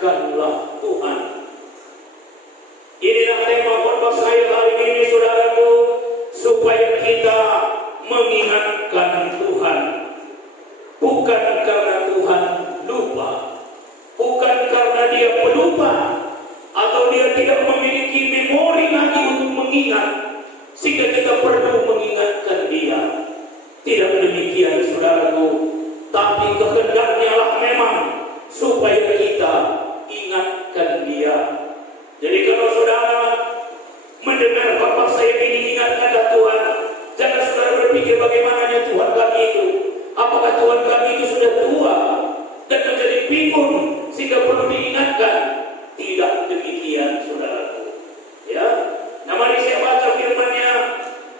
ingatkanlah Tuhan. Inilah tema khotbah saya hari ini, saudaraku, supaya kita mengingatkan Tuhan. Bukan karena Tuhan lupa, bukan karena dia pelupa, atau dia tidak memiliki memori lagi untuk mengingat, sehingga kita perlu mengingatkan dia. Tidak demikian, saudaraku, tapi kehendaknya lah memang supaya kita ingatkan dia. Jadi kalau saudara mendengar khotbah saya ini, ingatkanlah Tuhan. Jangan saudara berpikir bagaimananya Tuhan kami itu. Apakah Tuhan kami itu sudah tua dan menjadi pikun sehingga perlu diingatkan? Tidak demikian, saudaraku. Ya, nah mari saya baca firman-Nya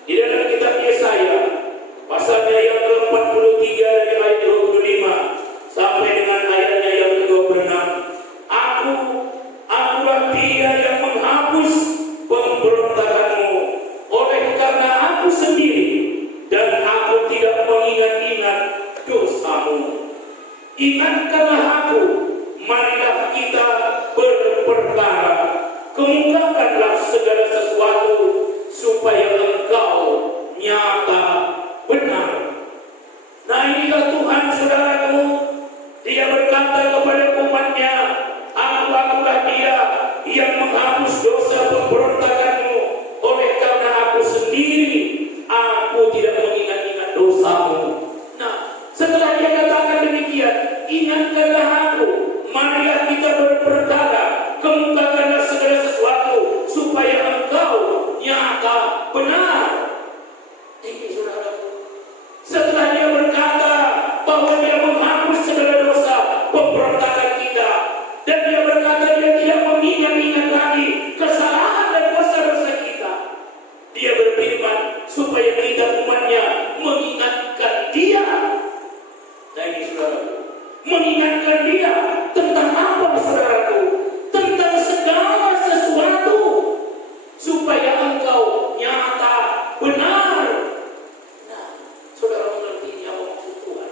di dalam kitab Yesaya, pasalnya yang ke-43 dari ayat 25 sampai dengan ayatnya yang ke-26. Akulah dia yang menghapus pemberontakanmu oleh karena aku sendiri, dan aku tidak mengingat-ingat dosamu. Ingatkanlah aku, marilah kita berperkara, kemukakanlah segala sesuatu, supaya engkau nyata benar. Nah inilah Tuhan, saudaraku. Dia berkata kepada umatnya, akulah dia yang menghapus dosa pemberontakanmu, oleh karena aku sendiri, aku tidak mengingat-ingat dosamu. Nah, setelah dia katakan demikian, ingatkanlah aku, marilah kita berperkara, kemukakanlah segala sesuatu, supaya engkau nyata benar. Ini saudaraku. Setelah dia berkata bahwa dia menghapus segala dosa pemberontakan kita, dan dia berkata dia tidak mengingat-ingat lagi kesalahan dan dosa-dosa kita, dia berfirman supaya kita umatnya mengingatkan dia. Nah ini saudaraku, mengingatkan dia tentang apa, saudaraku? Tentang segala sesuatu, supaya engkau nyata benar. Nah, saudara mengerti ini apa maksud Tuhan?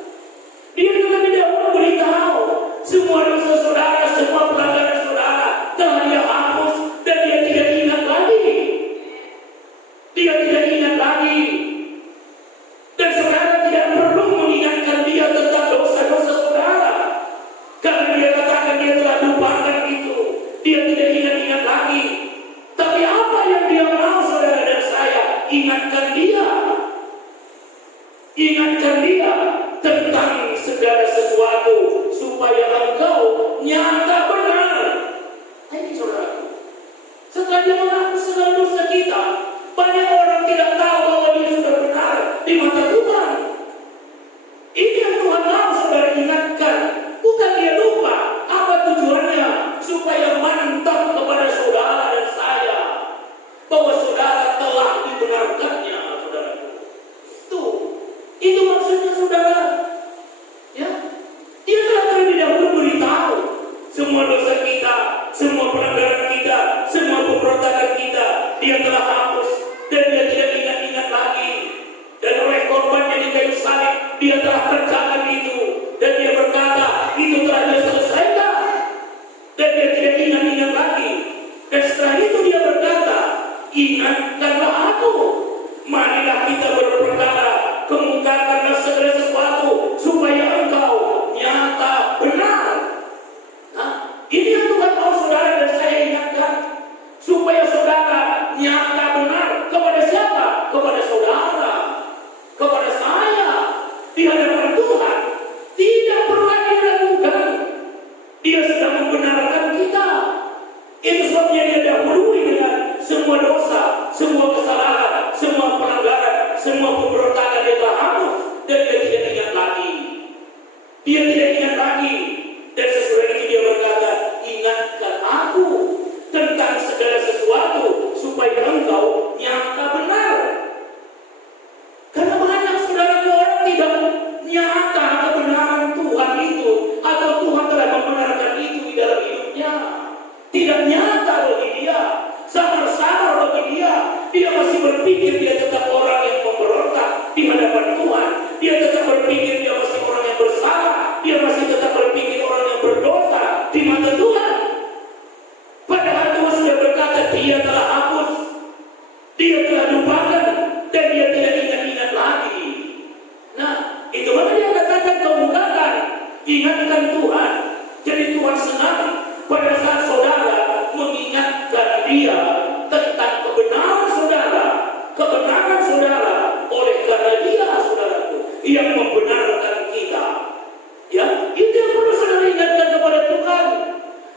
Dia juga tidak memberitahu semua dosa saudara, semua pelanggaran saudara telah dia hapus, dan dia tidak ingat lagi. Dia tidak ingat lagi. Dan saudara tidak perlu mengingatkan dia tentang dosa-dosa saudara, karena dia katakan dia telah lupakan itu. Dia tidak ingat-ingat lagi. Tapi apa yang dia mau, saudara dan saya? Ingatkan dia. Ingatkan dia tentang segala sesuatu, supaya engkau nyata benar. Ini saudara, setelah dia menghapus segala dosa kita, banyak orang tidak tahu bahwa dia sudah benar di mata Tuhan. Ini yang Tuhan mau saudara ingatkan. Bukan dia lupa. Apa tujuannya? Supaya mantap kepada saudara dan saya bahwa saudara telah dibenarkannya, saudara. Tuh, itu maksudnya, saudara. Ya, dia telah terlebih dahulu beritahu semua dosa kita, semua pelanggaran kita, semua pemberontakan kita, dia telah hapus, dan dia tidak ingat-ingat lagi. Dan oleh korbannya di kayu salib, dia telah kerjakan itu, dan dia berkata itu telah dia selesaikan, dan dia tidak ingat-ingat lagi. Dan setelah itu dia berkata, ingatkanlah aku, marilah kita berperkara, kemukakanlah segala sesuatu, supaya engkau nyata benar. Nah, ini yang Tuhan mau saudara dan saya ingatkan, supaya saudara nyata benar. Kepada siapa? Kepada saudara, kepada saya, di hadapan Tuhan. Tidak perlu lagi diragukan, dia sedang membenarkan kita. Itu sebabnya dia dahului dengan semua dosa, semua kesalahan, semua pelanggaran, semua pemberontakan dia telah hapus, dan dia tidak ingat lagi. Dia tidak ingat lagi. Dan sesudah itu dia berkata, ingatkan aku tentang segala sesuatu, supaya engkau nyata benar. Karena banyak saudara orang tidak nyata kebenaran Tuhan itu, atau Tuhan telah membenarkan itu di dalam hidupnya. Tidak nyata bagi dia, samar-samar bagi dia. Dia masih berpikir dia tetap orang yang memberontak di hadapan Tuhan. Dia tetap berpikir dia masih orang yang bersalah. Dia masih tetap berpikir orang yang berdosa di mata Tuhan. Dia telah hapus, dia telah lupakan, dan dia tidak ingat-ingat lagi. Nah, itu mana dia katakan kemukakan, ingatkan Tuhan. Jadi Tuhan senang pada saat saudara mengingatkan dia tentang kebenaran saudara. Kebenaran saudara, oleh karena dia saudaraku yang membenarkan kita. Ya, itu yang perlu saudara ingatkan kepada Tuhan,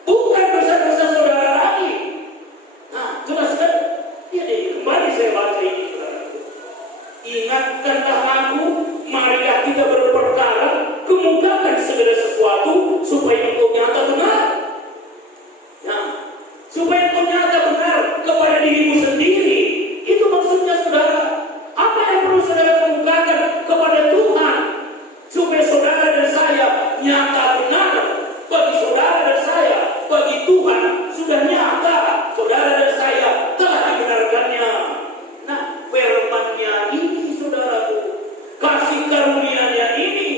bukan dosa-dosa saudara lagi. Nah, jelas kan? Jadi kembali saya baca ini saudaraku. Ingatkanlah aku, marilah kita berperkara, kemukakan segala sesuatu supaya engkau nyata benar. Nah, supaya engkau nyata benar kepada dirimu sendiri. Itu maksudnya saudara. Apa yang perlu saudara kemukakan kepada Tuhan supaya saudara dan saya nyata benar bagi saudara dan saya, bagi Tuhan sudah nyata saudara dan saya telah dibenarkannya. Nah, firman-Nya ini saudaraku, kasih karunia-Nya ini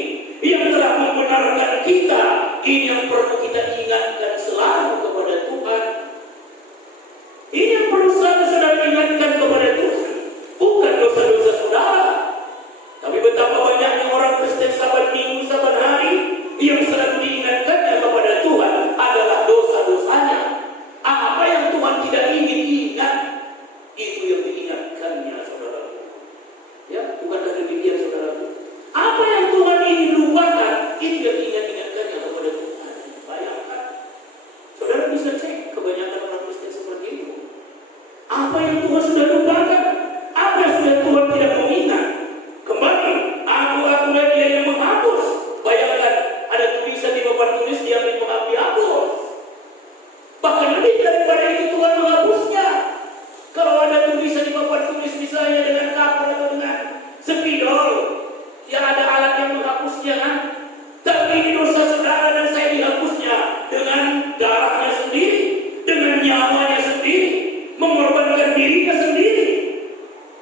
yang telah membenarkan kita, ini yang perlu kita ingatkan selalu kepada Tuhan. Ini yang perlu selalu saudara ingatkan kepada Tuhan, bukan dosa-dosa saudara. Tapi betapa banyaknya orang Kristen saban minggu, saban hari yang selalu diingatkannya kepada Tuhan adalah dosa-dosanya. Apa yang Tuhan tidak ingin ingat, itu yang diingatkannya saudara. Ya, bukankah demikian saudara? Apa yang Tuhan ingin lupakan, itu yang diingatkannya kepada Tuhan. Bayangkan, saudara bisa cek kebanyakan orang Kristen seperti itu. Apa yang Tuhan sudah lupakan, apa yang sudah Tuhan tidak mau ingat. Kembali, aku dan dia yang menghapus. Bayangkan, ada tulisan di papan tulis dia menghapus. Bahkan lebih daripada itu Tuhan menghapusnya. Kalau ada tulisan di papan tulis misalnya dengan kapur atau dengan spidol, ya ada alat yang menghapusnya kan. Tapi ini dosa saudara dan saya dihapusnya dengan darahnya sendiri, dengan nyawanya sendiri, mengorbankan dirinya sendiri.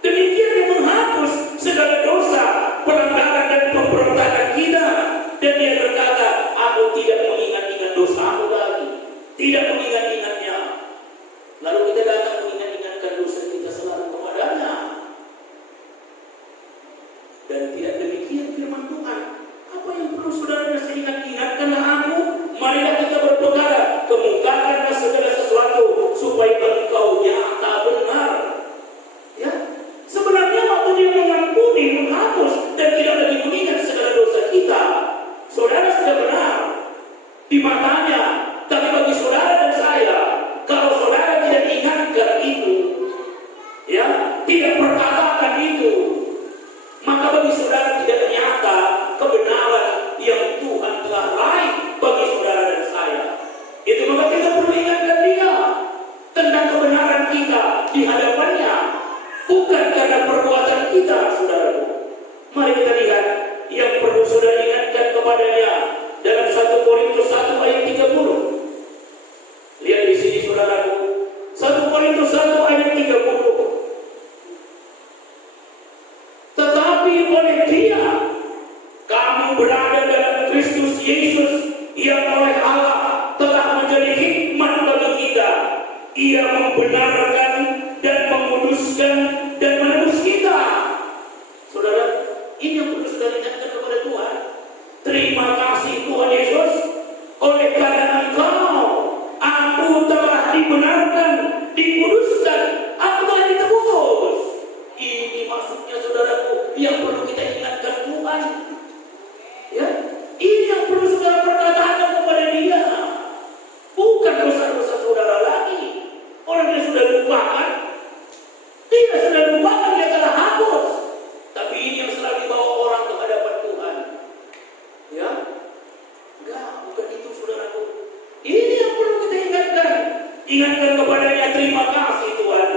Demikian yang menghapus segala dosa, pelanggaran dan pemberontakan kita. Dan dia berkata, aku tidak mengingat-ingat dosamu lagi, tidak mengingat-ingatnya. Lalu kita datang mengingat-ingatkan dosa kita selalu kepadanya. Dan tidak demikian firman Tuhan. Apa yang perlu saudara dan saya ingatkanlah aku, marilah kita berperkara, kemukakanlah segala sesuatu supaya engkau nyata benar. Ya, sebenarnya waktu dia mengampuni, menghapus dan tidak lagi mengingat segala dosa kita, saudara sudah benar di matanya. Tapi bagi saudara dan saya, kalau saudara tidak ingatkan itu, ya, tidak perkatakan itu, maka bagi saudara tidak nyata kebenaran yang Tuhan telah raih bagi saudara dan saya. Itu maka kita perlu ingatkan dia tentang kebenaran kita di hadapannya, bukan karena perbuatan kita, saudaraku. Mari kita lihat yang perlu saudara ingatkan kepadanya dalam 1 Korintus 1 ayat 30. Lihat di sini saudaraku, 1 Korintus 1 ayat 30. Tetapi oleh Dia kamu berada dalam Kristus Yesus, yang oleh Allah telah menjadi hikmat bagi kita. Ia membenarkan dan menguduskan dan menebus kita. Saudara, ini yang perlu saudara ingatkan kepada Tuhan. Terima kasih Tuhan Yesus, oleh karena Engkau aku telah dibenarkan, dikuduskan, aku telah ditebus. Ini maksudnya saudaraku yang perlu kita ingatkan Tuhan. Ya, ini yang perlu saudara perkatakan kepada Dia, bukan dosa-dosa saudara lagi. Orang yang sudah lupakan, dia sudah lupakan, dia telah hapus. Tapi ini yang selalu dibawa orang ke hadapan Tuhan. Ya, enggak, bukan itu saudaraku. Ini yang perlu kita ingatkan. Ingatkan kepadanya, terima kasih Tuhan,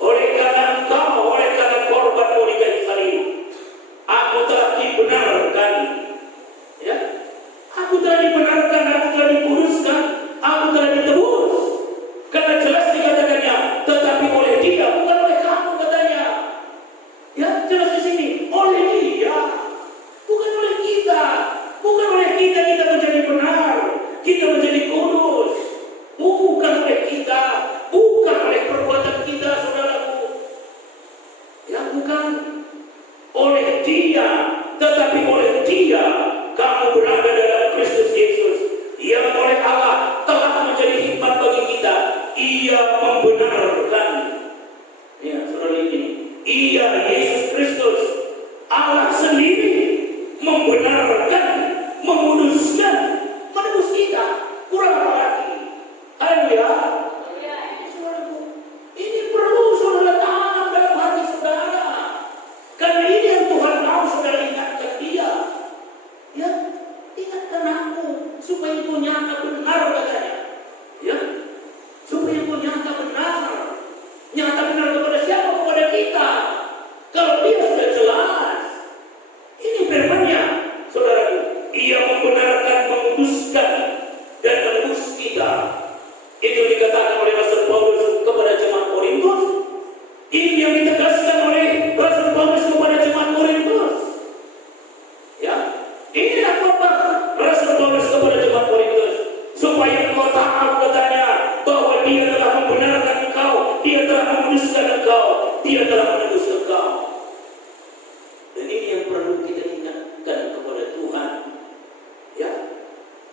oleh karena Engkau, oleh karena korban-Mu di kayu salib, aku telah dibenarkan. Ya, aku telah dibenarkan, aku telah dikuduskan, aku telah ditebus. Karena jelas dikatakannya, tetapi oleh Dia, bukan oleh kamu katanya. Ya, jelas di sini, oleh Dia, bukan oleh kita. Bukan oleh kita menjadi benar, kita menjadi kudus. Bukan oleh kita, bukan oleh ia membenarkan. Ya, saudara ini, ia Yesus Kristus, Allah sendiri membenarkan, memuduskan, menebus kita. Kurang apa lagi? Haleluya. Ini perlu saudara tanam dalam hati saudara. Karena ini yang Tuhan mau saudara ingatkan dia. Ya, ingatkan aku supaya itu nyata benar katanya. Ya, supaya itu nyata benar. Nyata benar kepada siapa? Kepada kita. Kalau dia sudah jelas. Ini firman-Nya, saudaraku. Ia membenarkan, menguduskan, dan menebus kita. Itu dikatakan oleh Rasul Paulus kepada jemaat Korintus. Ini yang ditegaskan oleh Rasul Paulus kepada jemaat Korintus. Ya, inilah khotbah Rasul Paulus kepada jemaat Korintus, supaya engkau tahu katanya bahwa dia telah membenarkan engkau, dia telah menguduskan engkau, dia telah menebus engkau. Dan ini yang perlu kita ingatkan kepada Tuhan. Ya,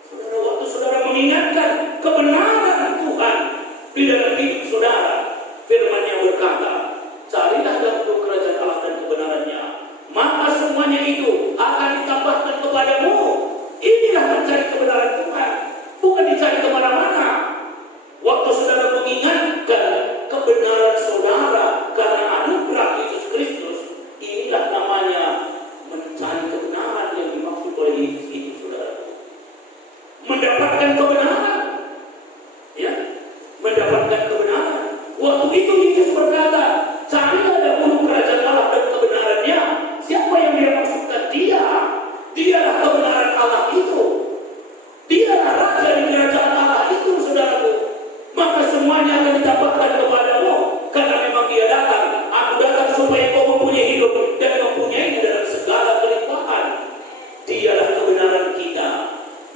saudara, waktu saudara mengingatkan kebenaran Tuhan di dalam hidup saudara, firman-Nya berkata, carilah dahulu kerajaan Allah dan kebenarannya, maka semuanya itu akan ditambahkan kepadamu. Inilah mencari kebenaran Tuhan, bukan dicari kemana-mana. Waktu saudara mengingatkan kebenaran saudara karena anugerah Yesus Kristus, inilah namanya mencari kebenaran yang dimaksud oleh Yesus itu, saudara. Mendapatkan kebenaran, ya, mendapatkan kebenaran. Waktu itu Yesus berkata, carilah dahulu kerajaan Allah dan kebenarannya. Siapa yang dia maksudkan? Dia. Dialah kebenaran Allah itu. Dialah raja di kerajaan Allah itu, saudaraku. Maka semuanya akan ditambahkan kepadamu. Karena memang dia datang. Aku datang supaya kau mempunyai hidup dan mempunyai dalam segala kelimpahan. Dialah kebenaran kita,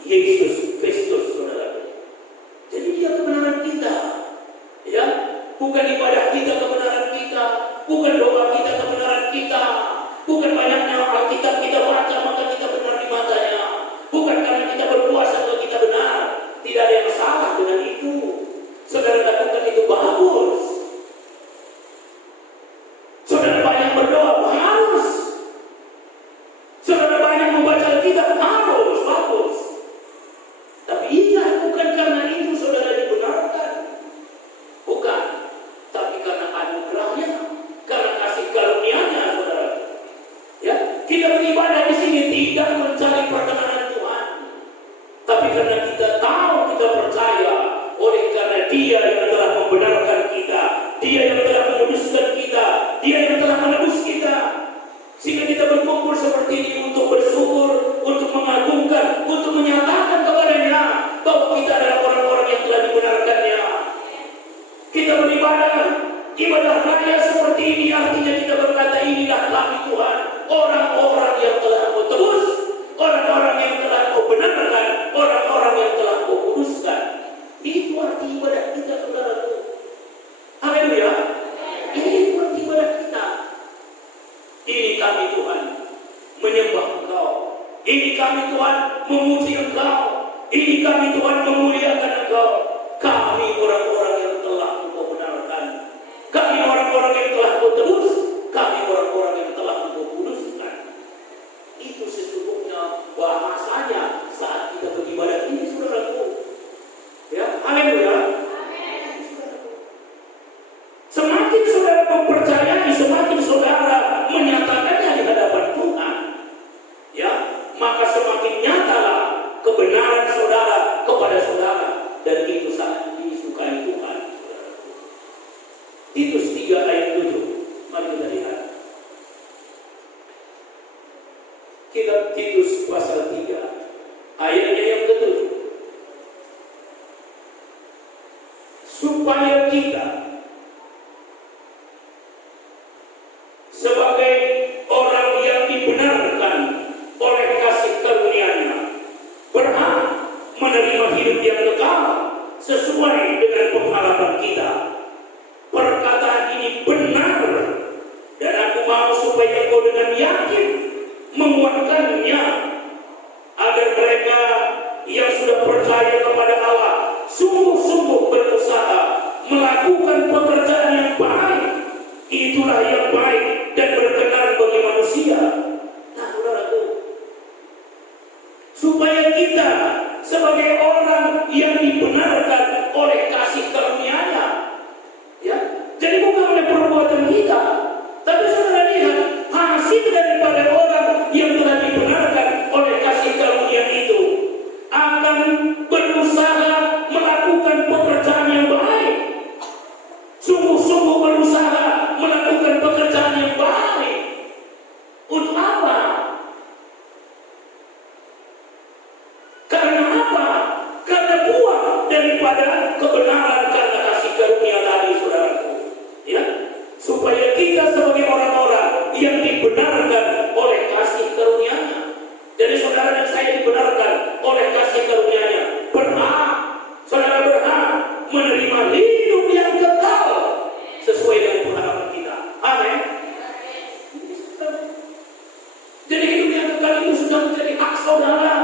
Yesus Kristus, saudaraku. Jadi dia kebenaran kita. Ya, bukan ibadah kita kebenaran kita, bukan doa kita kebenaran kita, bukan banyaknya Alkitab kita baca maka kita benar di matanya, bukan karena kita berpuasa maka kita benar. Tidak ada yang salah dengan itu. Saudara lakukan itu bagus. Saudara banyak berdoa harus. Saudara banyak membaca Alkitab harus, bagus. Tapi ingat, bukan karena itu saudara dibenarkan. Bukan, tapi karena anugerahnya, karena kasih karunia-Nya, saudara. Ya, kita beribadah di sini tidak mencari perkenanan Tuhan, tapi karena kita tahu, kita percaya, oleh karena Dia yang telah membenarkan kita, Dia yang telah menguduskan kita, Dia yang telah menebus kita, sehingga kita berkumpul seperti ini untuk bersyukur, untuk mengagungkan, untuk menyatakan kepada-Nya bahwa kita adalah orang-orang yang telah dibenarkan-Nya. Kita beribadah, ibadah raya seperti ini artinya kita berkata, inilah kami Tuhan, orang-orang yang telah Kau tebus, orang-orang yang telah Kau benarkan, orang-orang yang telah Kau kuduskan. Itu arti ibadah kita, saudaraku. Haleluya. Ini arti ibadah kita. Ini kami Tuhan menyembah Engkau. Ini kami Tuhan memuji Engkau. Ini kami Tuhan memuliakan Engkau. Kami orang-orang yang telah Engkau benarkan. Kami orang-orang yang telah Kau tebus. Kami orang-orang yang telah Engkau kuduskan. Itu sesungguhnya bahasanya saat kita beribadah ini, saudaraku. Ya, haleluya. Semakin saudara mempercayai, semakin saudara menyatakannya di hadapan Tuhan, ya, maka semakin nyatalah kebenaran saudara kepada saudara, dan itu sangat disukai Tuhan. Titus 3 ayat 7. Mari kita lihat. Kitab Titus pasal 3 ayatnya yang ke-7. Supaya kita sebagai orang yang dibenarkan oleh kasih karunia-Nya berhak menerima hidup yang kekal sesuai dengan pengharapan kita. Perkataan ini benar, dan aku mau supaya kau dengan yakin menguatkannya, agar mereka yang sudah percaya kepada Allah sungguh-sungguh berusaha yang baik. Itulah yang baik dan berkenan bagi manusia. Nah, saudaraku, supaya kita sebagai orang yang dibenarkan oleh kasih karunia-Nya, ya, jadi bukan oleh perbuatan kita, tapi saudara lihat hasil daripada orang yang telah dibenarkan oleh kasih karunia itu akan berusaha melakukan pekerjaan yang baik, sungguh-sungguh berusaha melakukan pekerjaan yang baik. Untuk apa? Karena apa? Karena buah daripada kebenaran karena kasih karunia tadi, saudaraku. Ya, supaya kita sebagai orang-orang yang dibenarkan oleh kasih karunia-Nya. Jadi saudara dan saya dibenarkan oleh kasih karunia-Nya. Berhak, saudara berhak menerima hidup yang kekal sesuai dengan pengharapan kita. Amin. Jadi hidup yang kekal itu sudah menjadi hak saudara.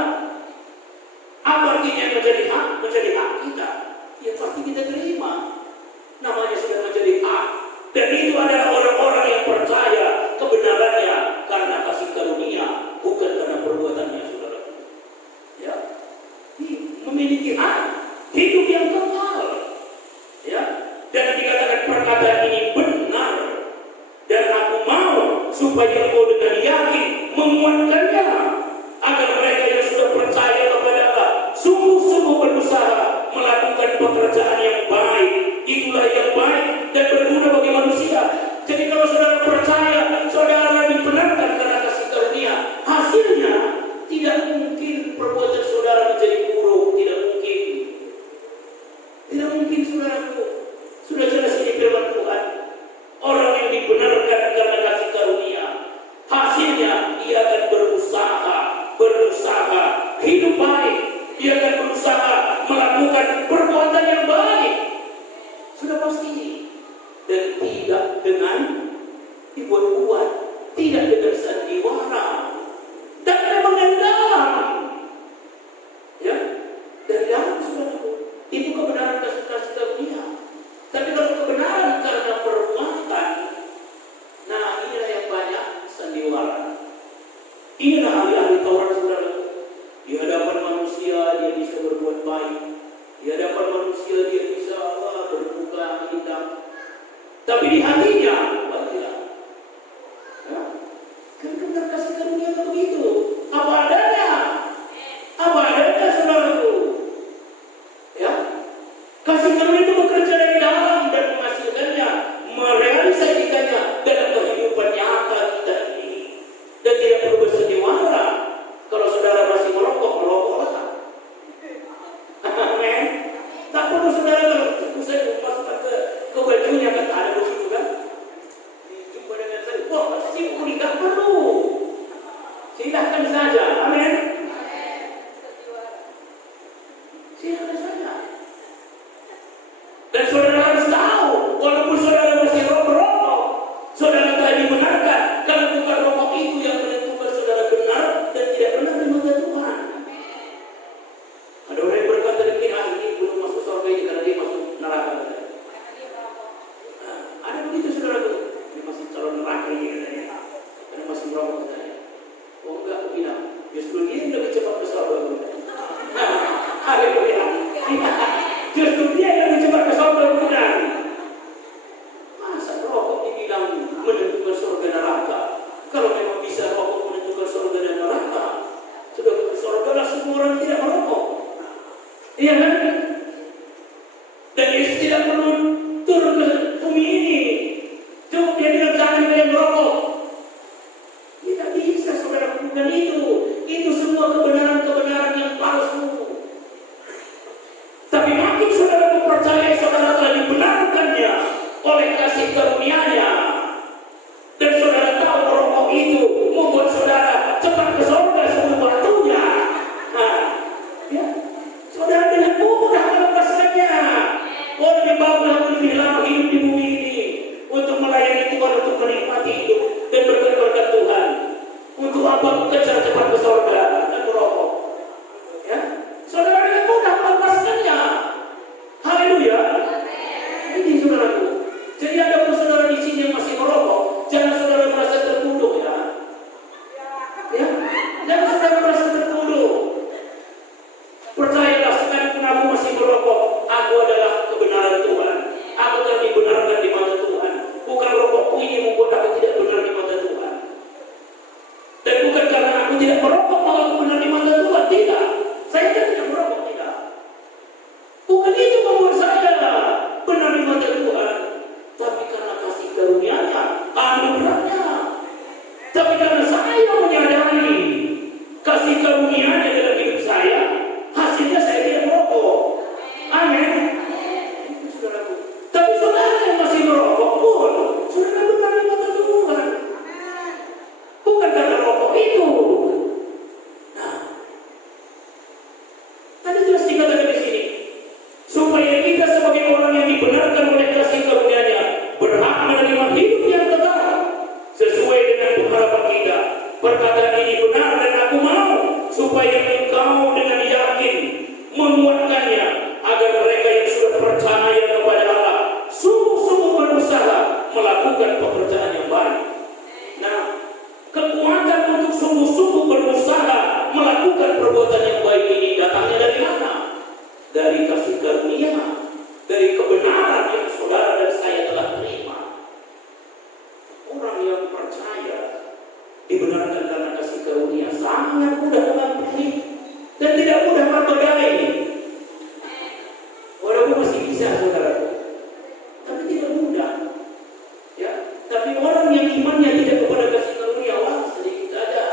Apa artinya menjadi hak? Menjadi hak kita. Ya pasti kita terima. Namanya sudah menjadi hak. Dan itu adalah orang-orang yang percaya kebenarannya karena kasih karunia, bukan karena perbuatannya, saudara. Ya, memiliki hak hidup yang kekal. Ya, dan dikatakan perkataan ini benar. Dan aku mau supaya engkau dengan yakin menguatkannya, agar mereka yang sudah percaya kepada Allah sungguh-sungguh berusaha melakukan pekerjaan yang baik. Itulah yang baik dan berguna bagi manusia. Jadi kalau saudara percaya, saudara dibenarkan karena kasih karunia, hasilnya tidak mungkin perbuatan saudara menjadi buruk. Tidak mungkin. Tidak mungkin, saudaraku. Sudah jelas ini firman Tuhan. Orang yang dibenarkan karena kasih karunia, hasilnya ia akan berusaha hidup baik. Dia akan berusaha melakukan perbuatan yang baik. Sudah pasti. Dan tidak dengan dibuat-buat, tidak dengan sandiwara, dan memang dari dalam. Ya, dari dalam, saudaraku. Itu kebenaran kasih karunia. Tapi kalau kebenaran bisa, saudaraku. Tapi tidak mudah. Ya, tapi orang yang imannya tidak kepada kasih karunia, wah sedikit aja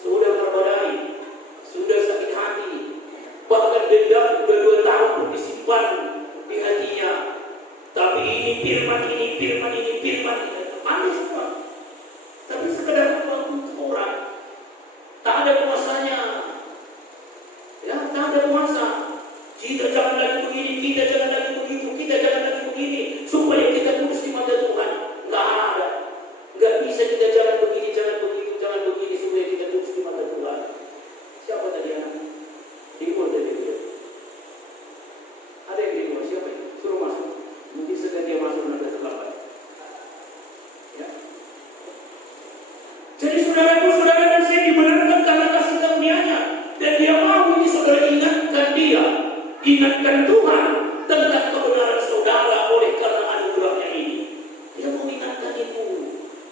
sudah berbadai, sudah sakit hati, bahkan dendam sudah 2 tahun pun disimpan di hatinya. Tapi ini firman, ini firman, ini firman, aneh semua. Tapi sekedar untuk orang, tak ada kuasanya. Ya, tak ada kuasa. Kita jangan lagi begini, kita jangan lagi begitu, kita jangan lagi begini, supaya kita lurus di mata Tuhan. Nggak ada. Nggak bisa kita jangan begini, jangan begitu, jangan begini, supaya kita lurus di mata Tuhan. Siapa tadi anak? Dimul tadi dia. Ada yang dimul, siapa ini? Suruh masuk. Mungkin segera dia masuk nanti terlambat. Ya. Jadi saudara dan saya dibenarkan karena kasih karunia-Nya. Dan dia mau ini saudara ingatkan dia, ingatkan Tuhan tentang kebenaran saudara oleh karena anugerahnya ini. Dia mau ingatkan itu,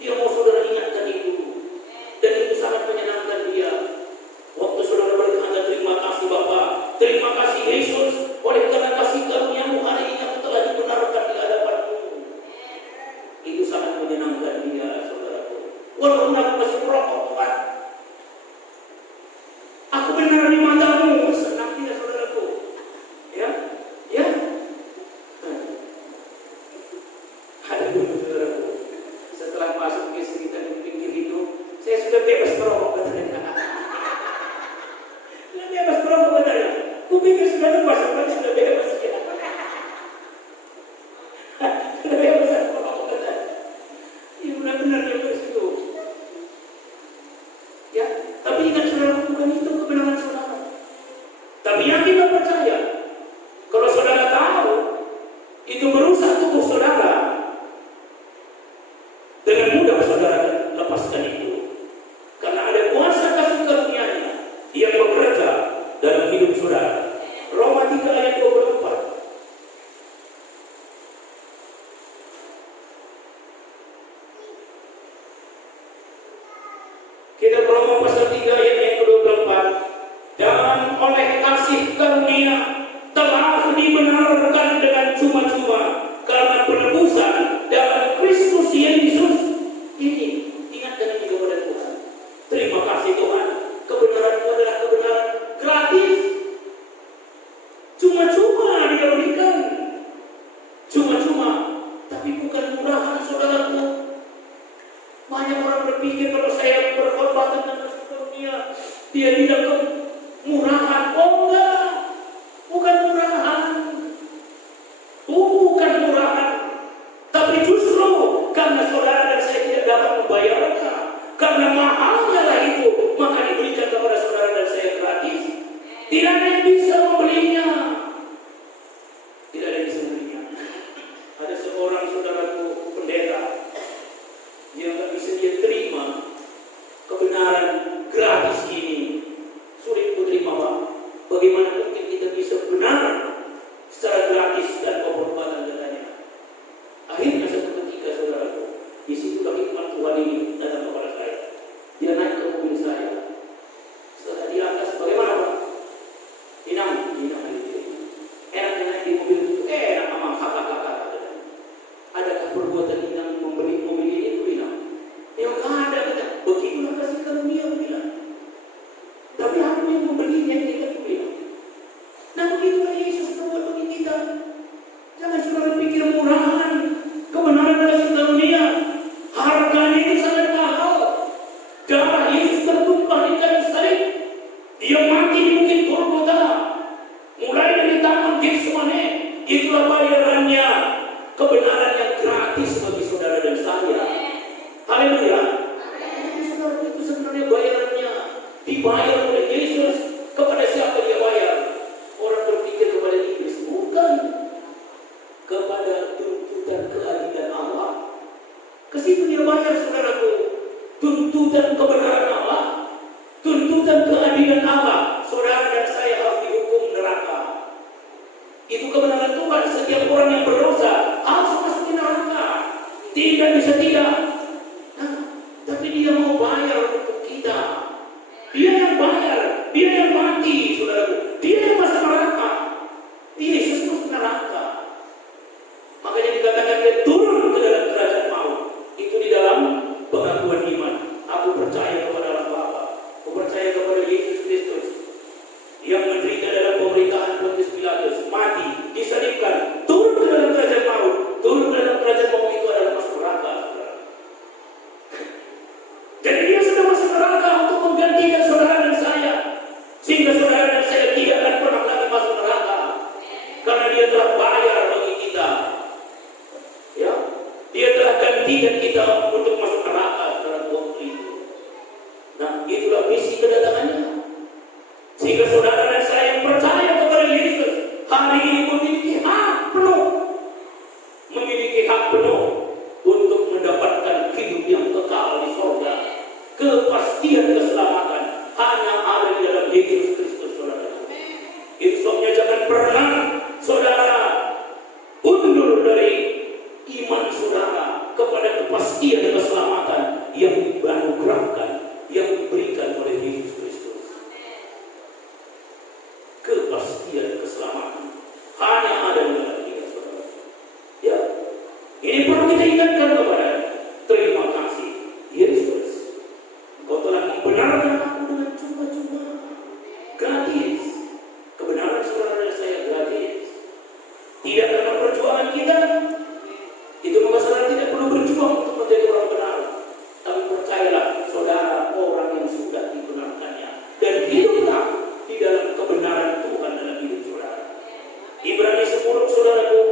dia mau saudara ingatkan itu, dan itu sangat menyenangkan dia. Waktu saudara berkata, terima kasih Bapa, terima kasih Yesus, oleh karena kasih karunia-Mu hari ini aku telah dibenarkan di hadapan-Mu. Itu sangat menyenangkan dia, saudaraku. Walaupun aku masih merokok, Tuhan, aku benar di mata-Mu. Senang tidak, saudaraku? Ya, ya. Aduh, saudaraku. Setelah masuk ke sekitar di pinggir itu, saya sudah bebas merokok, katanya. Sudah bebas merokok, katanya. Kupikir sudah lepas, tapi sudah bebas. Ya. Sudah bebas merokok, katanya. Ya, benar-benar dia bersitu. Ya, tapi ingat saudara, bukan itu kebenaran saudara. Tapi yang kita percaya, kalau saudara tahu itu merusak tubuh saudara, dengan mudah saudara lepaskan itu. Karena ada kuasa kasih karunia-Nya yang bekerja dalam hidup saudara. Roma 3 ayat 24. Kita Roma pasal 3 ayat yang ke-24. Dan oleh kasih karunia telah dibenarkan dengan cuma-cuma karena penebusan dalam Kristus Yesus. Ini ingatkan ini kepada Tuhan. Terima kasih Tuhan, kebenaran-Mu adalah kebenaran gratis. Cuma-cuma Dia berikan. Cuma-cuma, tapi bukan murahan, saudaraku. Banyak orang berpikir kalau saya berkhotbah tentang kasih karunia, dia bilang murahan. Oh enggak, bukan murahan. Bukan murahan. Tapi justru karena saudara dan saya tidak dapat membayarnya, karena mahalnya lah itu, maka diberikan kepada saudara dan saya gratis. Tidak ada yang bisa membelinya. Tidak ada yang bisa membelinya. Ada seorang saudaraku pendeta, dia nggak bisa dia terima kebenaran gratis ini. Sulit ku terima, Pak. Bagaimana mungkin kita bisa benar secara gratis dan pengorbanan katanya. Akhirnya satu ketika saudaraku, disitulah hikmat Tuhan ini datang kepada saya. Dia naik ke mobil saya. Setelah di atas, bagaimana Pak? Inang itu. Enaknya naik di mobil itu, enak sama kakak-kakak. Adakah perbuatan Inang membeli mobil ini? Itu Inang. Ya nggak ada, kata. Begitulah kasih karunia, bilang. Tapi aku yang membelinya, tidak bilang. Nah begitulah Yesus membuat bagi kita. Jangan saudara pikir murahan. Kebenaran kasih karunia, harganya itu sangat mahal. Darah Yesus tertumpah di kayu salib. Dia mati di bukit Golgota. Mulai dari taman Getsemane, itulah bayarannya. Kebenaran yang gratis bagi saudara dan saya. Haleluya. Saudara, itu sebenarnya bayarannya. Dibayar oleh Yesus. Kepada siapa Dia bayar? Orang berpikir kepada iblis. Bukan. Kepada tuntutan keadilan Allah. Ke situ Dia bayar, saudaraku. Tuntutan kebenaran Allah, tuntutan keadilan Allah. Saudara dan saya harus dihukum neraka. Itu kebenaran Tuhan. Setiap orang yang berdosa harus masuk neraka. Tidak bisa tidak. Nah, tapi Dia mau bayar untuk kita. Dia yang bayar, Dia yang mati, saudaraku. Dia yang masuk neraka. Yesus masuk neraka. menggantikan kita untuk masuk neraka dalam waktu itu. Nah, itulah misi kedatangannya. Sehingga saudara dan saya yang percaya kepada Yesus hari ini memiliki hak penuh untuk mendapatkan hidup yang kekal di surga. Kepastian keselamatan hanya ada di dalam Yesus Kristus, saudara. Itu sebabnya jangan pernah saudara undur dari iman saudara kepada kepastian keselamatan yang dianugerahkan, yang diberikan oleh Yesus Kristus. Kepastian keselamatan hanya ada di dalam kita, saudara. Ya, ini perlu kita ingatkan kepada terima kasih Yesus. Engkau telah membenarkan aku dengan cuma-cuma, gratis. Kebenaran saudara dan saya gratis. Tidak karena perjuangan kita. Itu maka saudara tidak perlu berjuang untuk menjadi orang benar. Tapi percayalah saudara, orang yang sudah dibenarkannya dan hiduplah di dalam kebenaran Tuhan dalam hidup saudara. Ibrani 10, saudaraku.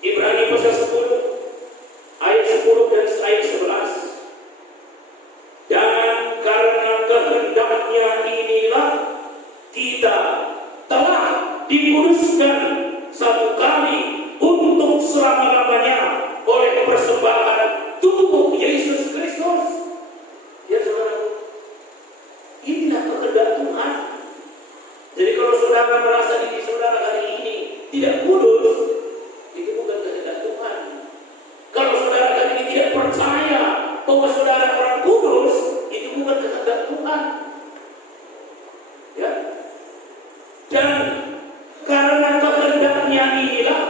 Ibrani pasal 10 ayat 10 dan ayat 11. Dan karena kehendaknya inilah kita telah dikuduskan satu kali untuk selama-lamanya oleh persembahan tubuh Yesus Kristus. Ya saudara, inilah kehendak Tuhan. Jadi kalau saudara merasa diri saudara hari ini tidak kudus, itu bukan kehendak Tuhan. Kalau saudara hari ini tidak percaya bahwa saudara orang kudus, itu bukan kehendak Tuhan. Ya. Dan karena kehendaknya inilah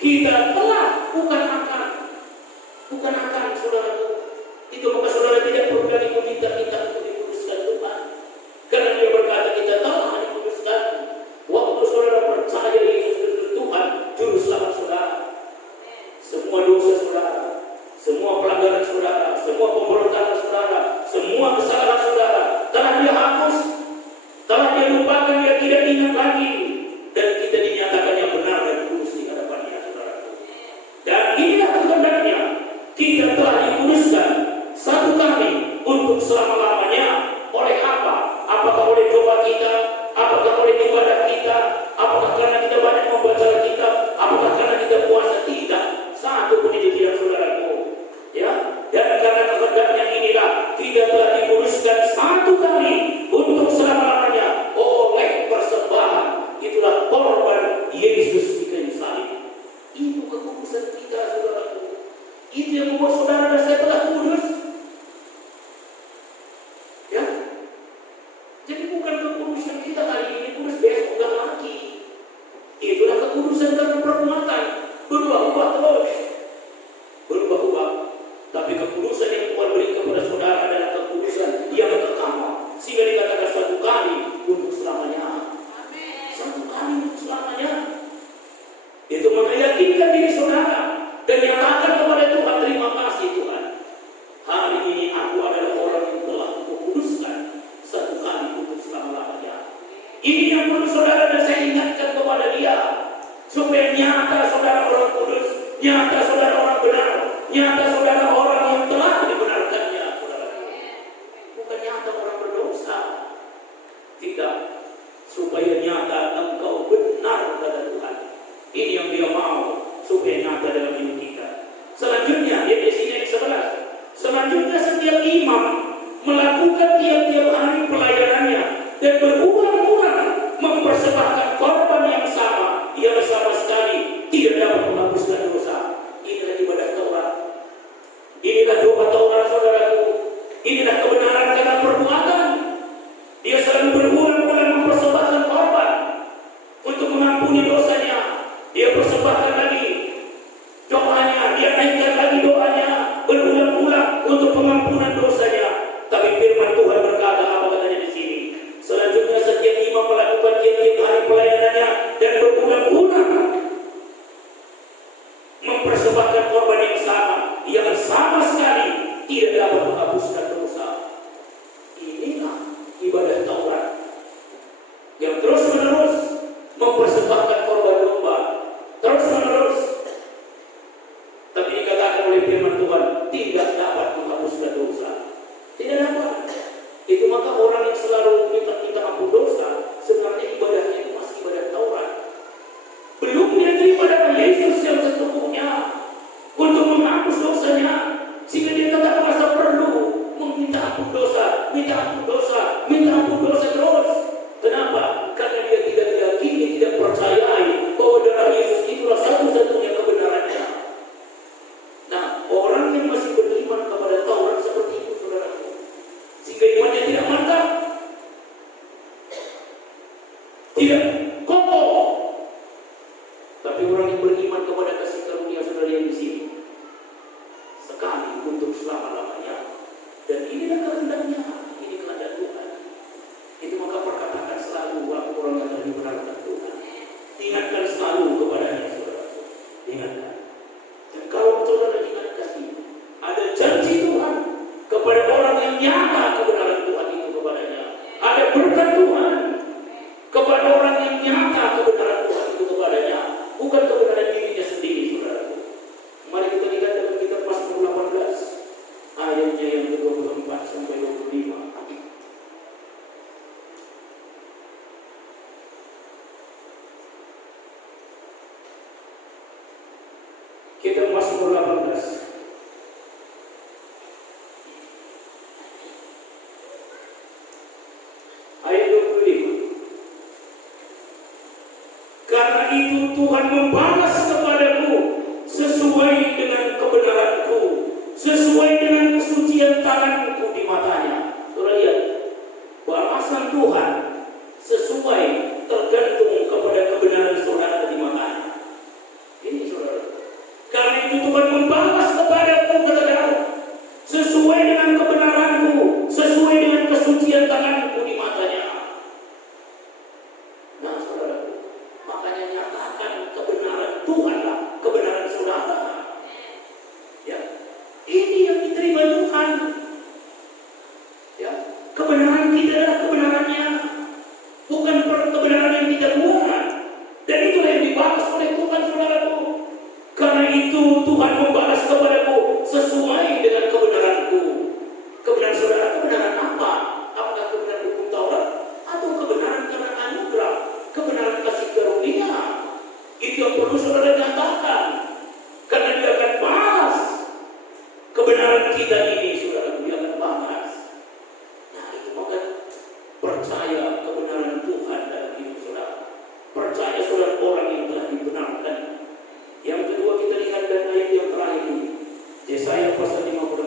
kita telah, bukan akan saudara. Itu maka saudara tidak perlu lagi meminta-minta untuk dikuduskan Tuhan. Karena dia berkata kita telah dikuduskan. Waktu saudara percaya Yesus Kristus Tuhan, juru selamat saudara. Semua dosa saudara, semua pelanggaran saudara, semua pemberontakan saudara, semua kesalahan saudara telah dia hapus, telah dia lupakan, dia tidak ingat lagi, dan kita dinyatakannya benar dan kudus di hadapannya, saudara. Dan inilah kehendaknya, kita telah dikuduskan satu kali untuk selama-lamanya. Oleh apa? Apakah oleh doa kita? Apakah oleh ibadah kita? Apakah karena kita banyak membaca kitab? Apakah karena kita puasa? Tidak. Satu pun itu tidak, saudaraku. Ya, dan karena kehendaknya inilah kita telah dikuduskan satu kali untuk selama-lamanya oleh persembahan. Itulah korban Yesus di kayu salib. Itu kekudusan kita, saudaraku. Itu yang membuat saudara dan saya telah kudus. Ya, jadi bukan kekudusan kita hari ini kudus, besok enggak lagi. Itulah kekudusan karena perbuatan. Berubah-ubah terus. Berubah-ubah. Tapi kekudusan yang Tuhan beri kepada saudara adalah kekudusan yang kekal. Sehingga dikatakan satu kali untuk selamanya. Satu kali untuk selamanya. Itu maka yakinkan diri saudara dan nyatakan kepada Tuhan, terima kasih Tuhan. Hari ini aku adalah orang yang telah kukuduskan satu kali untuk selama-lamanya. Ini yang perlu saudara dan saya ingatkan kepada dia. Supaya nyata saudara orang kudus, nyata saudara orang benar, nyata saudara orang yang telah dibenarkannya, saudara. Bukan nyata orang berdosa. Tidak. Supaya nyata engkau benar kata Tuhan. Ini yang dia mau, supaya nyata dalam hidup kita. Selanjutnya, dia di sini 11. Selanjutnya setiap imam melakukan tiap-tiap hari pelayanannya dan berulang-ulang mempersembahkan korban yang sama, yang sama sekali tidak dapat menghapuskan dosa. Inilah ibadah Taurat. Inilah doa Taurat, saudaraku. Inilah kebenaran karena perbuatan. Dia selalu berulang-ulang mempersembahkan korban untuk mengampuni dosanya. Dia persembahkan lagi doanya, dia naikkan lagi doanya berulang-ulang untuk pengampunan dosanya. Tapi firman Tuhan berkata, apa katanya di sini? Selanjutnya setiap imam melakukan tiap-tiap hari pelayanannya dan berulang-ulang mempersembahkan korban yang sama sekali tidak dapat menghapuskan dosa. Inilah ibadah Taurat. ampun dosa, minta ampun dosa terus. Kenapa? Karena dia tidak yakini, tidak percayai bahwa darah Yesus itulah satu-satunya kebenarannya. Nah, orang yang masih beriman kepada Taurat seperti itu, saudaraku, sehingga imannya tidak mantap, tidak kokoh. Tapi orang yang beriman kepada kasih karunia saudara yang di sini, sekali untuk selama-lamanya. Dan inilah kehendaknya, ini kehendak Tuhan. Itu maka perkatakan selalu orang yang telah dibenarkan Tuhan. Ingatkan selalu kepadanya, saudara. Ingatkan. Dan kalau saudara ingatkan ini, ada janji Tuhan kepada orang yang nyata kebenaran Tuhan itu kepadanya. Ada berkat Tuhan kepada orang yang nyata kebenaran Tuhan itu kepadanya. Bukan kebenaran dirinya sendiri, saudara. Mari kita lihat dalam kitab Mazmur 18 ayatnya yang ke-24 sampai 25. Kitab Mazmur 18 ayat 25. Karena itu Tuhan membalas kepadaku sesuai dengan kebenaranku, sesuai dengan kesucian tanganku di matanya. Saudara lihat, balasan Tuhan sesuai tergantung kepada kebenaran saudara di matanya. Ini saudara. Karena itu Tuhan membalas kepadaku, kata Daud, sesuai dengan kebenaranku, sesuai dengan kesucian tanganku di matanya. Nah saudara, makanya nyatakan kebenaran Tuhanlah kebenaran saudara. Ya, ini yang diterima Tuhan. Ya, kebenaran kita adalah kebenarannya, bukan kebenaran yang kita buat. Dan itulah yang dibalas oleh Tuhan, saudaraku. Karena itu Tuhan membalas kepadaku sesuai dengan kebenaranku. Kebenaran saudara, kebenaran apa? Apakah kebenaran hukum Taurat atau kebenaran karena anugerah, kebenaran kasih karunia? Itu yang perlu saudara nyatakan. Karena dia akan balas kebenaran kita ini, saudara. Dia akan balas. Nah, itu maka percaya kebenaran Tuhan dalam hidup saudara. Percaya saudara orang yang telah dibenarkan. Yang kedua kita lihat dan ayat yang terakhir ini, Yesaya pasal 54.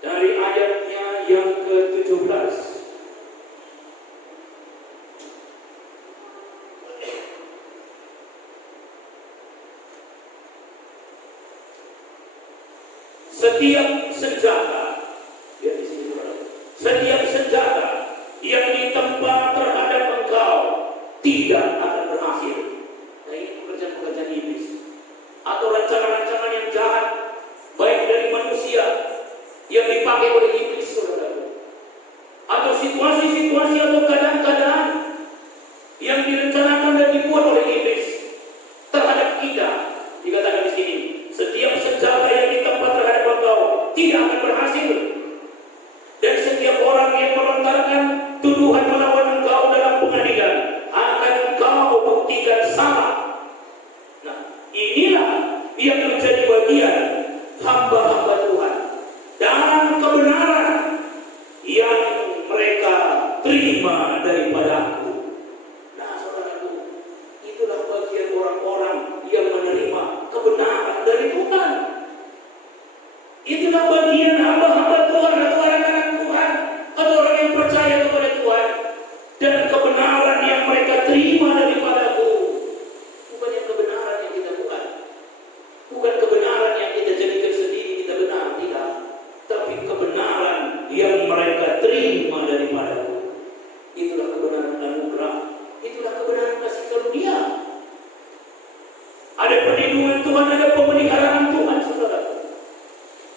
Dari ayatnya yang ke-17. Setiap senjata, lihat di sini, setiap senjata yang ditempa terhadap engkau tidak akan berhasil. Nah, ini pekerjaan-pekerjaan iblis atau rancangan-rancangan yang jahat, baik dari manusia yang dipakai oleh iblis, saudara, atau situasi-situasi atau keadaan-keadaan yang direncanakan dan dibuat oleh iblis terhadap kita. Dikatakan di sini, setiap senjata yang ditempa terhadap engkau tidak akan berhasil. Dan setiap orang yang melontarkan tuduhan melawan engkau dalam pengadilan akan engkau buktikan salah. Nah, inilah yang menjadi bagian hamba-hamba Tuhan dan kebenaran yang mereka terima daripada aku. Nah, saudaraku, itulah bagian orang-orang yang menerima kebenaran dari Tuhan. Itulah bagian hamba-hamba Tuhan atau anak-anak Tuhan atau orang yang percaya kepada Tuhan dan kebenaran yang mereka terima daripadaku. Bukan yang kebenaran yang kita buat, bukan kebenaran yang kita jadikan sendiri kita benar, tidak, tapi kebenaran yang mereka terima daripadaku. Itulah kebenaran anugerah, itulah kebenaran kasih karunia. Ada perlindungan Tuhan, ada pemeliharaan Tuhan, saudara.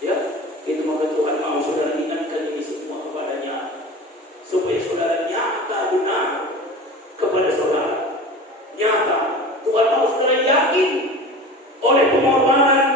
Ya, itu maka Tuhan mau saudara ingatkan ini semua kepadanya, supaya saudara nyata benar kepada saudara. Nyata, Tuhan mau saudara yakin oleh pengorbanan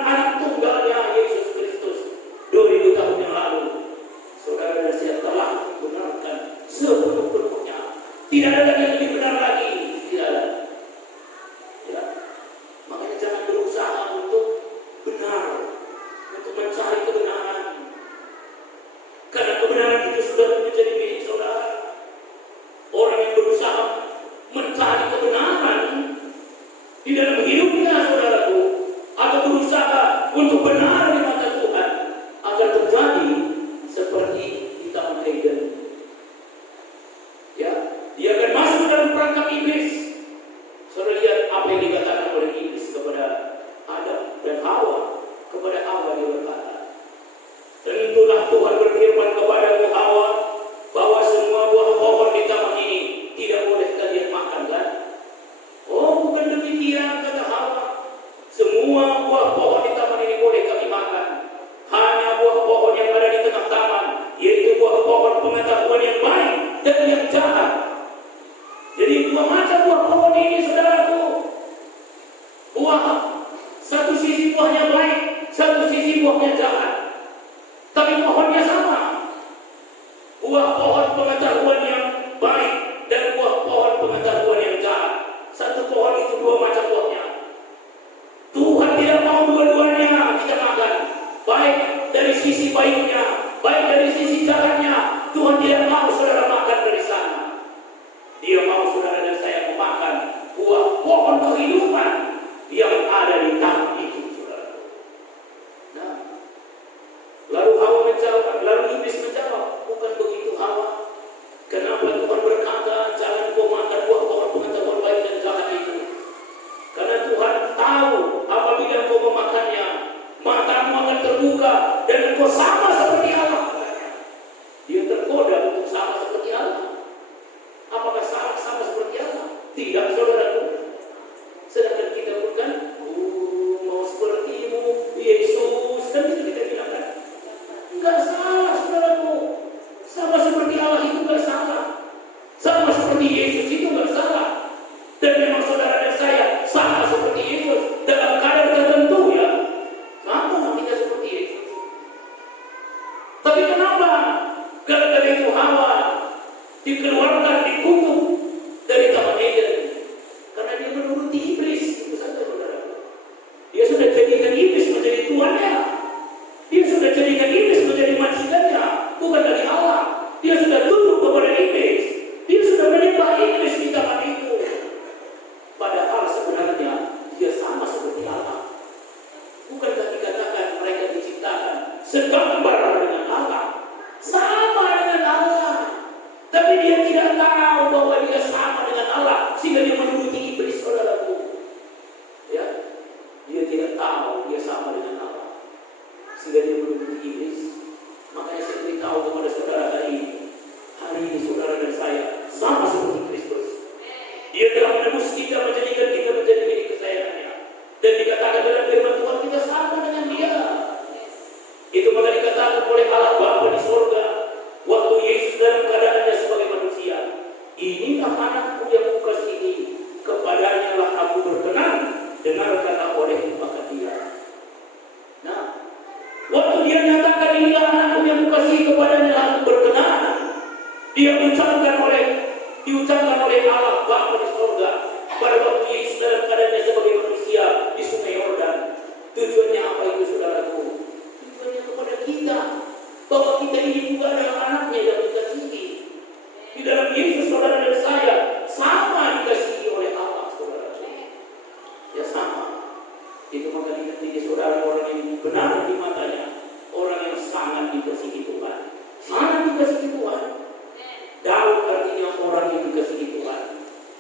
untuk benar di mata Tuhan akan terjadi seperti di Taman Eden. Ya, dia akan masuk dalam perangkap iblis. Saudara lihat apa yang dikatakan oleh iblis kepada Adam dan Hawa. Kepada Hawa dia berkata, tentulah Tuhan berfirman kepadamu Hawa bahwa semua buah pohon di taman ini tidak boleh kalian makan, kan? Oh, bukan demikian, kata Hawa. Semua buah pohon di taman ini boleh kami makan. Hanya buah pohon yang ada di tengah taman, yaitu buah pohon pengetahuan yang baik dan yang jahat. Jadi dua macam buah pohon ini, saudaraku. Buah, satu sisi buahnya baik, satu sisi buahnya jahat. Tapi pohonnya sama. Buah pohon pengetahuan yang baik dan buah pohon pengetahuan yang jahat. Satu pohon itu dua macam buahnya. Tuhan tidak mau dua-duanya kita makan. Baik dari sisi baiknya, baik dari sisi jahatnya. Tuhan tidak mau saudara makan dari sana. Dia mau saudara dan saya memakan buah pohon kehidupan yang ada di taman itu, saudara. Nah, lalu Hawa menjawab, lalu iblis menjawab, bukan begitu Hawa. Kenapa Tuhan berkata jangan kau makan buah pohon pengetahuan baik dan jahat itu? Karena Tuhan tahu apabila kau memakannya, matamu akan terbuka dan kau sama seperti Allah. Dia tergoda untuk sama seperti Allah. Apakah sama seperti Allah? Tidak, saudaraku. Sedangkan kita bukan mau sepertimu Yesus, kan itu kita bilang, kan? Enggak salah, saudaraku. Sama seperti Allah itu enggak salah. Sama seperti Yesus itu enggak salah. Dan memang saudara dan saya sama seperti Yesus dalam kadar tertentu, ya. Sama kita seperti Yesus. Tapi kenapa? Gara-gara itu Hawa dikeluarkan, dikutuk dari Taman Eden. Karena dia menuruti iblis. Itu saja, saudara. Dia sudah jadikan iblis menjadi tuannya. Dia sudah jadikan iblis menjadi majikannya, bukan dari Allah. Dia sudah tunduk kepada iblis. Dia sudah menyembah iblis di taman itu. Padahal sebenarnya dia sama seperti Allah. Bukankah dikatakan mereka diciptakan segambar dengan Allah? Sama dengan Allah. Tapi dia tidak tahu bahwa dia sama dengan Allah, sehingga dia menuruti iblis, saudaraku. Ya, dia tidak tahu dia sama dengan Allah, sehingga dia menuruti iblis. Makanya saya beritahu kepada saudara hari ini saudara dan saya sama seperti Kristus. Dia telah menebus kita, menjadikan kita menjadi milik kesayangannya. Dan dikatakan dalam firman Tuhan kita sama dengan Dia. Itu maka dikatakan oleh Allah Bapa di surga waktu Yesus dalam keadaannya sebagai manusia, inilah anakku yang kukasihi, kepadanya lah aku berkenan, dengarkanlah olehku maka dia. Nah, waktu dia nyatakan inilah anakku yang kukasihi, kepadanya lah aku berkenan, dia diucapkan oleh Allah Bapa di surga pada waktu Yesus dalam keadaannya sebagai manusia di Sungai Yordan. Tujuannya apa itu, saudaraku? Tujuannya kepada kita, bahwa kita ini juga adalah anaknya yang dikasihi. Di dalam Yesus saudara dan saya sama dikasihi oleh Allah, saudara. Ya sama. Itu maka dikatakan saudara orang yang benar di matanya, orang yang sangat dikasihi Tuhan. Sangat dikasihi Tuhan. Daud artinya orang yang dikasihi Tuhan.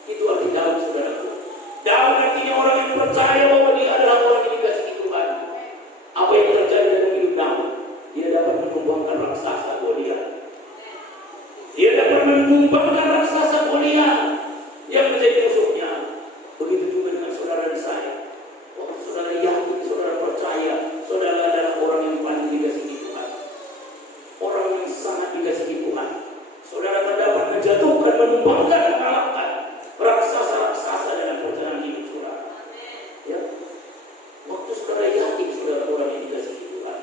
Itu arti Daud, saudaraku. Daud artinya orang yang percaya bahwa dia adalah orang yang dikasihi Tuhan. Apa yang terjadi dalam hidup Daud? Dia dapat menumbangkan raksasa Goliat. Dia dapat menumbangkan raksasa Goliat yang menjadi musuhnya. Begitu juga dengan saudara dan saya. Oh, saudara yakin, saudara percaya, saudara adalah orang yang paling dikasihi Tuhan. Orang yang sangat dikasihi Tuhan. Saudara akan dapat menjatuhkan, menumbangkan, mengalahkan raksasa-raksasa dalam perjalanan hidup saudara. Ya. Waktu saudara yakin, saudara orang yang dikasihi Tuhan.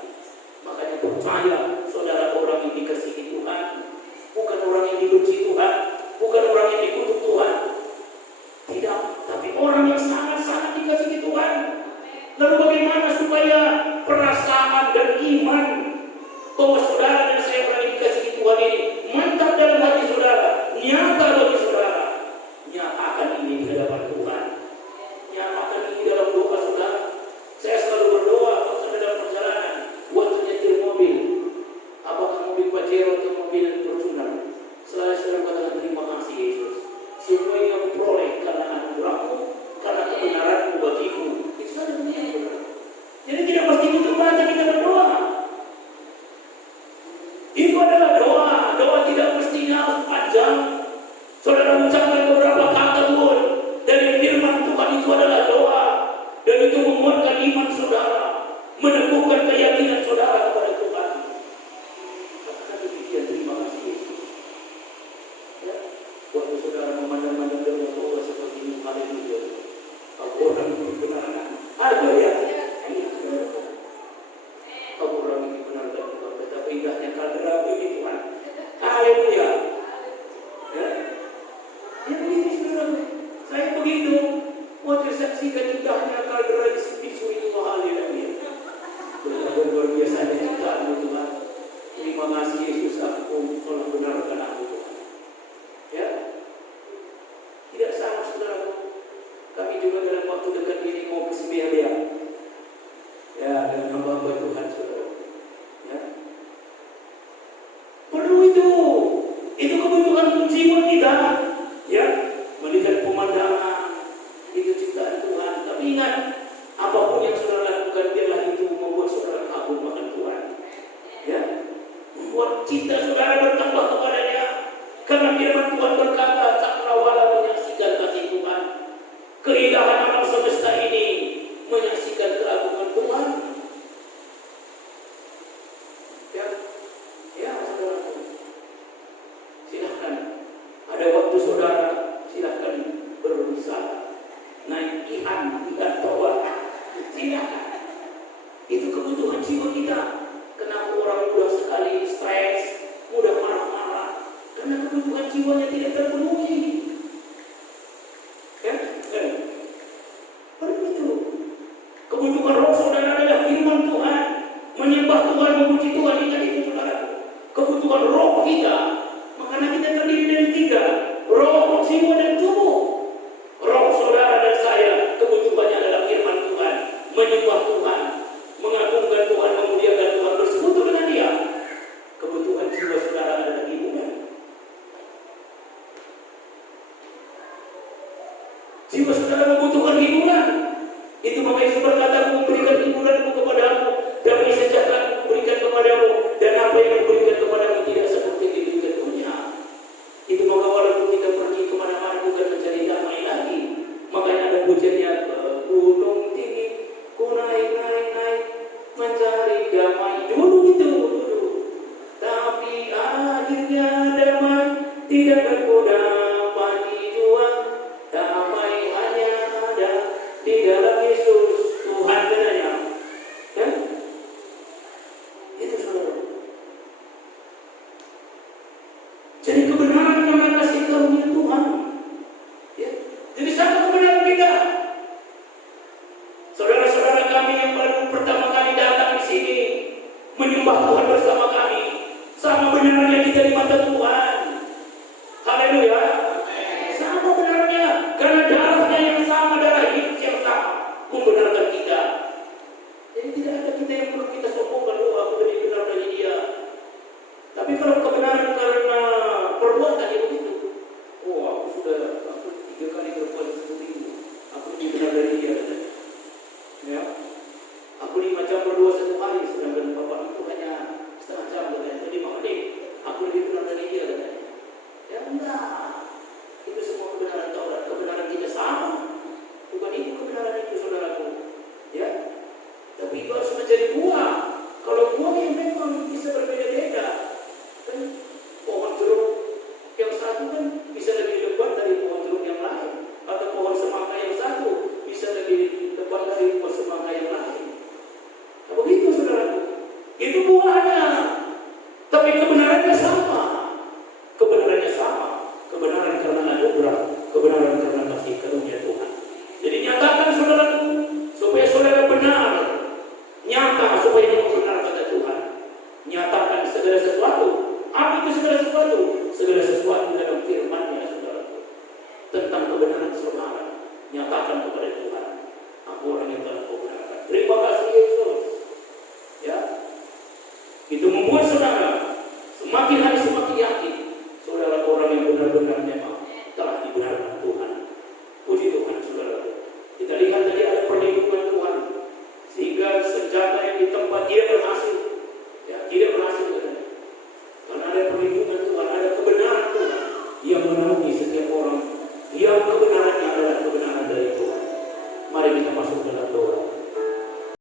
Makanya percaya saudara orang yang dikasihi Tuhan, bukan orang yang dibenci Tuhan, bukan orang yang dikutuk Tuhan. Tidak, tapi orang yang sangat-sangat dikasihi Tuhan. Lalu bagaimana supaya perasaan dan iman bahwa saudara dan saya orang yang dikasihi Tuhan ini mantap dalam hati saudara, nyata bagi saudara? Nyatakan ini di hadapan Tuhan. Nyatakan ini dalam doa saudara. Saya selalu berdoa saudara Ya, dengan hamba Tuhan saudara. Ya. Perlu itu kebutuhan jiwa kita. Ya, melihat pemandangan itu ciptaan Tuhan. Tapi ingat, apapun yang saudara lakukan, biarlah itu membuat saudara kagum akan Tuhan. Ya, membuat cinta saudara bertambah kepadanya. Karena firman Tuhan berkata, cakrawala menyaksikan kasih Tuhan. Keindahan alam semesta ini menyaksikan keagungan Tuhan. Ya, ya saudara. Silahkan. Ada waktu saudara, silahkan berwisata. Naik ihan bawah. Silahkan. Itu kebutuhan jiwa kita. Kenapa orang mudah sekali stres, mudah marah-marah? Karena kebutuhan jiwanya tidak terpenuhi. Ya? Perlu itu. Kebutuhan roh saudara adalah firman Tuhan, menyembah Tuhan, memuji Tuhan. Ingat itu saudara. Kebutuhan roh kita, makanya kita terdiri dari 3: roh, jiwa, dan tubuh. Roh saudara dan saya kebutuhannya adalah firman Tuhan, menyembah Tuhan, mengagungkan Tuhan, memuliakan Tuhan, bersekutu dengan Dia. Kebutuhan jiwa saudara adalah hiburan. Jiwa saudara membutuhkan hiburan. Itu makanya Yesus berkata, aku memberikan hiburanku kepadamu, damai sejahtera aku berikan kepadamu, dan apa yang aku berikan kepadamu tidak seperti di dunia. Itu maka walaupun kita pergi kemana-mana bukan mencari damai lagi. Makanya ada pujiannya, ke gunung tinggi, ku naik mencari damai. Dulu. Tapi akhirnya damai tidak akan ku dapati jua. Damai hanya ada di dalam Yesus Tuhan katanya. Ya? Itu saudara. Jadi kebenaran karena kasih karunia Tuhan. Ya. Jadi satu kebenaran kita. Saudara-saudara kami yang baru pertama kali datang di sini menyembah Tuhan bersama kami, sama benarnya kita di mata Tuhan. Haleluya. Sama benarnya, karena darahnya yang sama, darah Yesus yang sama membenarkan kita. Jadi tidak ada kita yang perlu kita sombongkan, aku lebih benar dari dia. Tapi kalau kebenaran karena perbuatan yang begitu, aku 3 kali berbuat seperti itu, aku lebih benar dari dia. Ya, aku 5 jam berdoa 1 hari, sedangkan Bapak itu hanya setengah jam katanya, jadi 5 menit. Aku lebih benar dari dia katanya. Ya enggak, itu semua kebenaran Taurat, kebenaran kita sama. Bukan itu kebenaran itu saudaraku. Ya, tapi itu harus menjadi buah. Kalau buah yang memang bisa berbeda-beda, kan pohon jeruk yang satu kan bisa lebih lebat dari pohon jeruk yang lain, atau pohon semangka yang satu bisa lebih lebat dari pohon semangka yang lain. Nah, begitu saudaraku. Itu buahnya. Tapi kebenarannya sama. Kebenarannya sama. Kebenaran karena anugerah, kebenaran karena kasih karunia Tuhan. Jadi nyatakan saudaraku, supaya saudara benar. Nyata supaya benar kata Tuhan. Nyatakan segala sesuatu. Apa itu segala sesuatu? Segala sesuatu dalam firman-Nya saudaraku. Tentang kebenaran saudara. Nyatakan kepada Tuhan. Aku orang yang telah kau benarkan. Terima kasih Yesus. Ya. Itu membuat saudara semakin hari semakin yakin saudara orang yang benar-benar memang telah dibenarkan Tuhan. Puji Tuhan saudara. Kita lihat tadi ada perlindungan Tuhan, sehingga senjata yang ditempat dia berhasil. Ya, tidak berhasil katanya. Karena ada perlindungan Tuhan, ada kebenaran Tuhan yang